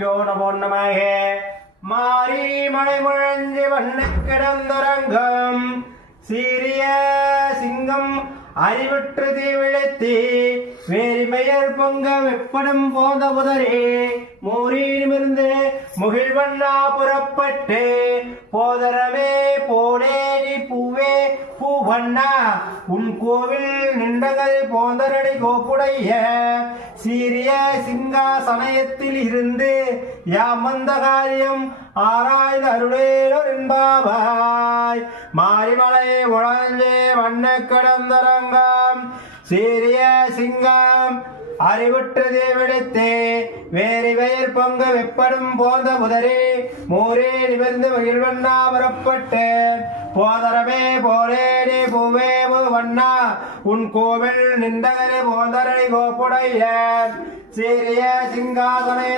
குருப்பியோ நமோ நமக. மாரி மலை முழஞ்சி வண்ண கிடந்துறங்கம் சீரிய சிங்கம் அறிவுற்று தீவிழத்தி வேரிமையர் பொங்க வெப்படும் போத புதரே மூரியிலிருந்து முகிழ்வண்ணா புறப்பட்டு போதரமே போனேரி பூவே பூவண்ணா உன் கோவில் நின்றகல் போந்தரடி கோப்புடைய சீரிய சிங்காசனயத்தில் இருந்து யாம் வந்த காரியம் ஆராய்ந்து அருளேலோர் என்பாவாய். மாரிமலை உழஞ்சே வண்ண கடந்தரங்கம் சீரிய சிங்கம் அறிவுற்றது விடுத்தே வேறு வெயர் பொங்க வெப்படும் போந்த புதரே மூரே நிமிர்ந்து மகிழ்வண்ணா புறப்பட்டு போதரமே போலேனே பூவே வண்ணா உன் கோவில் நின்றகரே போந்தரடி கோப்புடைய சீரிய சிங்காசனே